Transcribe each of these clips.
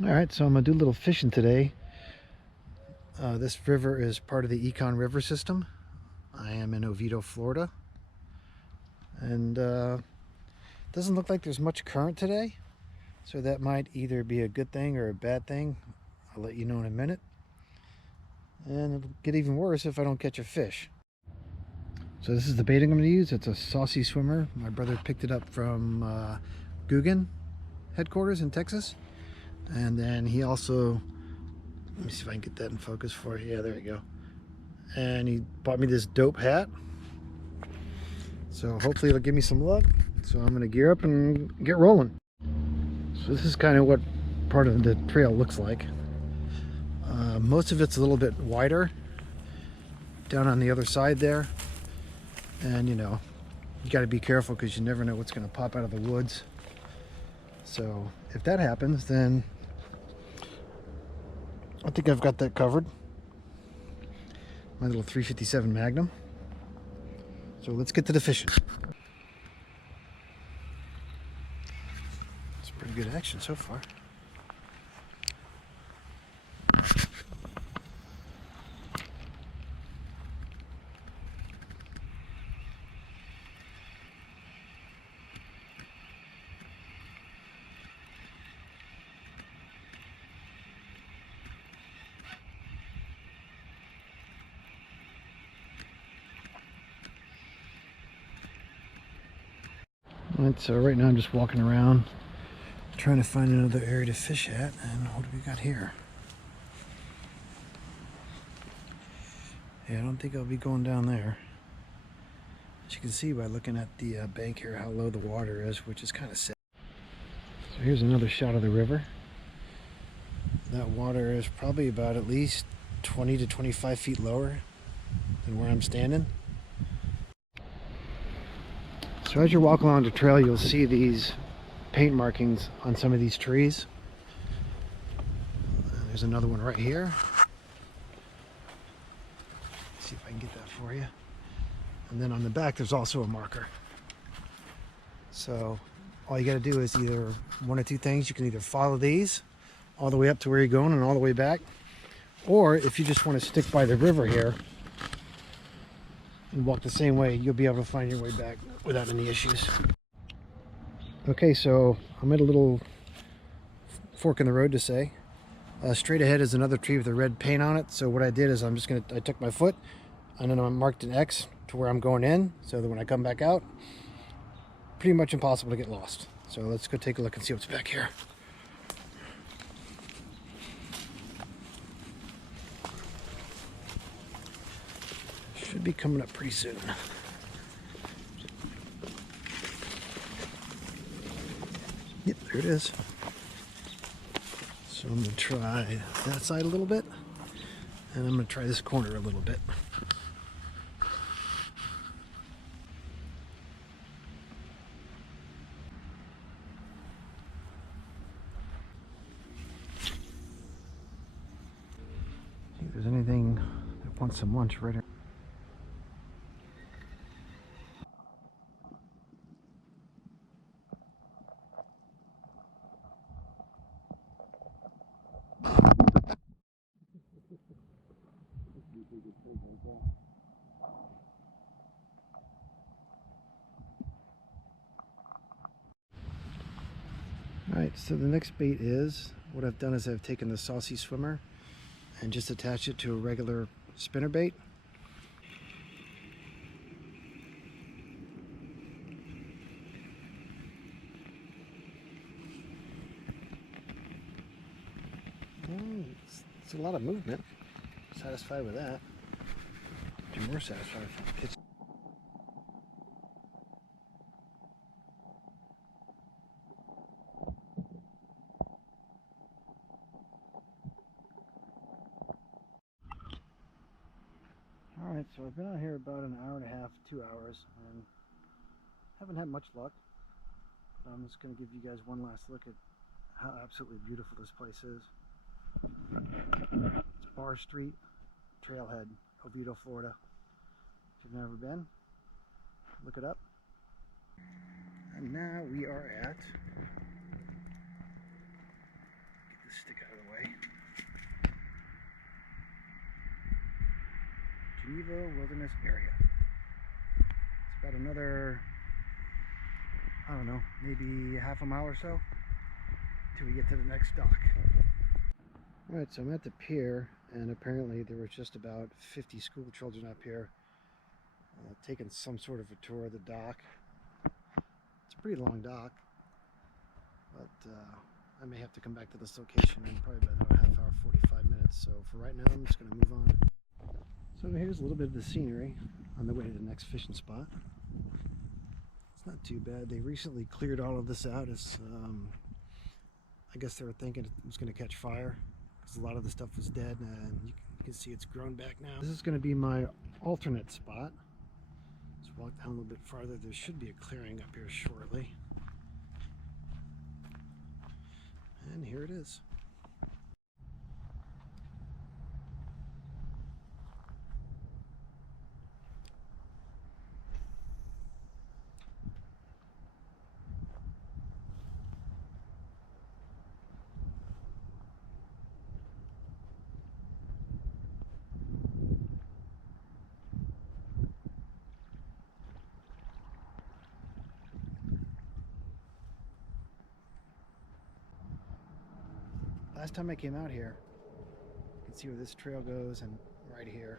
Alright, so I'm going to do a little fishing today. This river is part of the Econ River system. I am in Oviedo, Florida. And doesn't look like there's much current today. So that might either be a good thing or a bad thing. I'll let you know in a minute. And it'll get even worse if I don't catch a fish. So this is the bait I'm going to use. It's a saucy swimmer. My brother picked it up from Googan headquarters in Texas. And then he also, let me see if I can get that in focus for you. Yeah, there you go. And he bought me this dope hat. So hopefully it'll give me some luck. So I'm gonna gear up and get rolling. So this is kind of what part of the trail looks like. Most of it's a little bit wider down on the other side there. And you know, you gotta be careful because you never know what's gonna pop out of the woods. So if that happens, then I think I've got that covered. My little 357 Magnum. So let's get to the fishing. It's pretty good action so far. Alright, so right now I'm just walking around trying to find another area to fish at, and what do we got here? Yeah, I don't think I'll be going down there. As you can see by looking at the bank here how low the water is, which is kind of sad. So here's another shot of the river. That water is probably about at least 20 to 25 feet lower than where I'm standing. So as you're walking along the trail, you'll see these paint markings on some of these trees. There's another one right here. Let's see if I can get that for you. And then on the back, there's also a marker. So all you got to do is either one or two things. You can either follow these all the way up to where you're going and all the way back. Or if you just want to stick by the river here and walk the same way, you'll be able to find your way back without any issues. Okay, so I'm at a little fork in the road to say. Straight ahead is another tree with a red paint on it. So what I did is I took my foot and then I marked an X to where I'm going in, so that when I come back out, pretty much impossible to get lost. So let's go take a look and see what's back here. Should be coming up pretty soon. Yep, there it is. So I'm gonna try that side a little bit, and I'm gonna try this corner a little bit. See if there's anything that wants some lunch right here. Alright, so the next bait is, what I've done is I've taken the saucy swimmer and just attached it to a regular spinner bait. It's a lot of movement. Satisfied with that. Be more satisfied if I catch. Alright, so I've been out here about an hour and a half, 2 hours, and haven't had much luck. But I'm just going to give you guys one last look at how absolutely beautiful this place is. It's Bar Street Trailhead, Oviedo, Florida. If you've never been, look it up. And now we are at, get the Geneva Wilderness Area. It's about another, I don't know, maybe half a mile or so till we get to the next dock. Alright, so I'm at the pier, and apparently there was just about 50 school children up here taking some sort of a tour of the dock. It's a pretty long dock, but I may have to come back to this location in probably about another half hour, 45 minutes. So for right now, I'm just going to move on. So here's a little bit of the scenery on the way to the next fishing spot. It's not too bad. They recently cleared all of this out. As I guess they were thinking it was going to catch fire because a lot of the stuff was dead, and you can see it's grown back now. This is going to be my alternate spot. Let's walk down a little bit farther. There should be a clearing up here shortly. And here it is. Last time I came out here, you can see where this trail goes, and right here.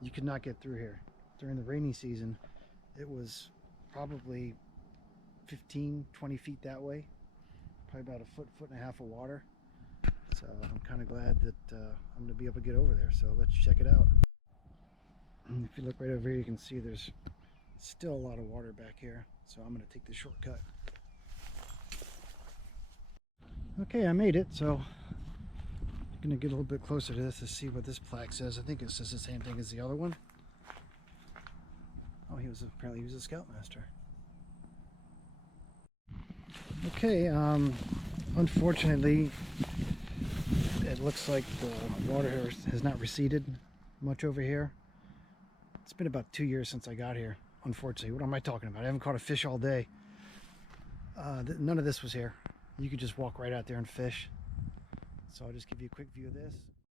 You could not get through here. During the rainy season, it was probably 15, 20 feet that way. Probably about a foot, foot and a half of water. So I'm kind of glad that I'm going to be able to get over there. So let's check it out. And if you look right over here, you can see there's still a lot of water back here. So I'm going to take the shortcut. Okay, I made it, so I'm going to get a little bit closer to this to see what this plaque says. I think it says the same thing as the other one. Oh, apparently he was a scoutmaster. Okay, unfortunately, it looks like the water has not receded much over here. It's been about 2 years since I got here, unfortunately. What am I talking about? I haven't caught a fish all day. None of this was here. You could just walk right out there and fish. So I'll just give you a quick view of this.